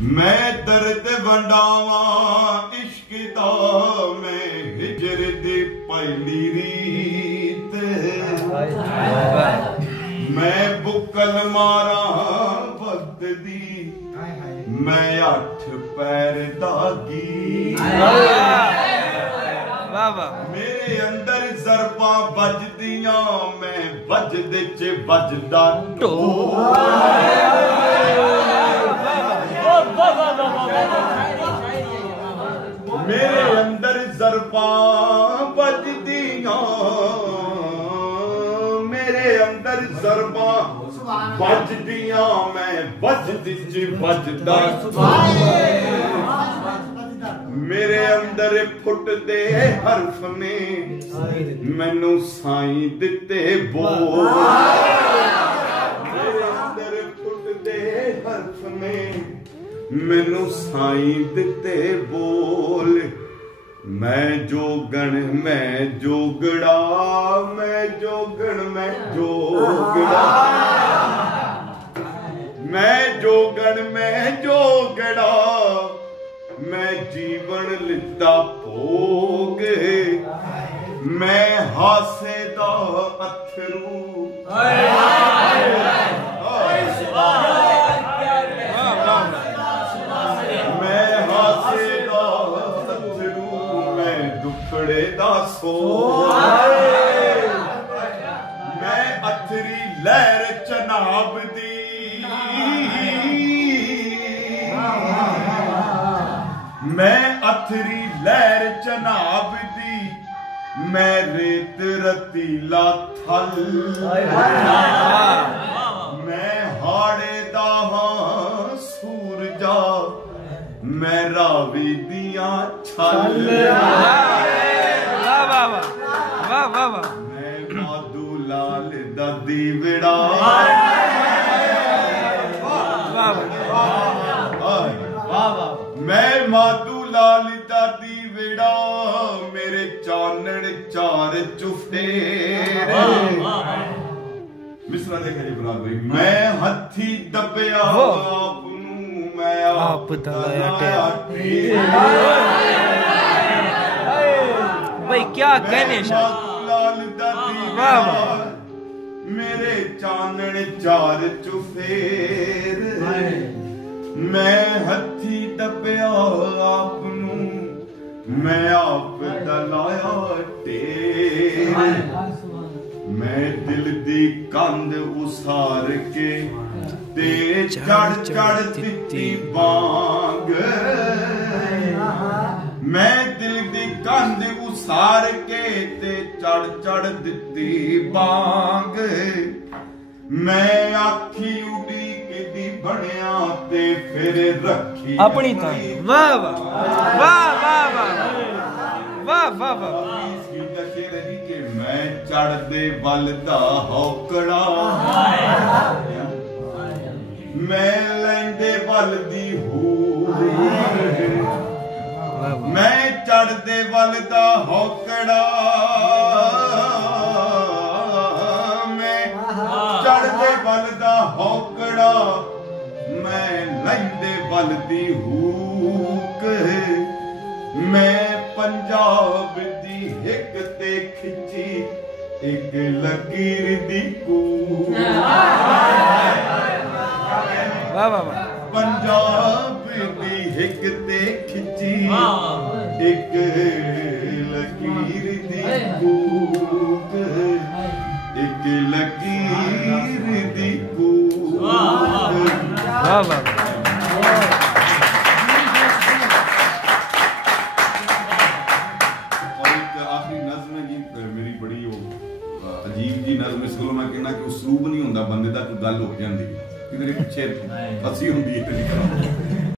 मैं दर्द वंडावा इश्क दा मैं हिजर दी पहली रीत मैं बुकल मारा वक्त दी मैं 8 पैर दागी मेरे अंदर जरबा बजदियां मैं बजदे च बजदा मेरे अंदर जरबा बजदियां मेरे अंदर जरबा बजदियां मैं बजदी च बजदा मेरे अंदर फुटदे हरफ ने मैनू साईं दिते बोल मेरे अंदर फुटदे हरफ ने मैनू साईं दिते बोल मैं जोगण मैं जोगड़ा मैं जोगण मैं जोगड़ा मैं जोगण मैं जोगड़ा मैं जीवन लिता भोग मैं हासे दा अथरू मैं हासे दा अथरू मैं दुखड़े दा सोग मैं अथरी लहर चनाब दी मैं अथरी लहर चनाब दी मैं रेत रतीला थल मैं हाड़े दा हां सूरजा मैं रावी दियां छल वाह वाह वाह वाह वाह मैं माधू लाल दा दीवड़ा मैं माधू लाल दा दीवड़ा मेरे चानण चार चुफेरे मिसरा देखा जी बना भाई मैं हथी दबिया आप नू मैं आप तलाया भाई क्या कहने माधू लाल दा दीवड़ा मेरे चानण चार चुफेरे मैं हथी दबिया आप नू मैं आप दलाया टेर मैं दिल दी कंध उसार के ते चढ़ चढ़ दिती बांग मैं दिल दी कंध उसार के ते चढ़ चढ़ दिती बांग मैं आखी उड़ी बनया ते फिर रखी अपनी था वाह वाह वाह वाह वाह वाह वाह कि मैं चढ़दे बल दा हौकड़ा मैं लैंदे बल दी हूर मैं चढ़दे बल दा हौकड़ा मैं चढ़दे बल दा हौकड़ा मैं लैंदे बल दी हूक मैं पंजाब दी हिक ते खिची एक लकीर दी कूक पंजाब दी हिक ते खिची एक लकीर दी कूक एक लकीर दी कूक वाह वाह और एक आखिरी नज़्म है जी मेरी बड़ी अजीब जी नज़्म इस गलों मैं कहना कि उसलूब नहीं होंदा बंदे दा कोई गल हो जाती किधरे पिछे फसी होंदी है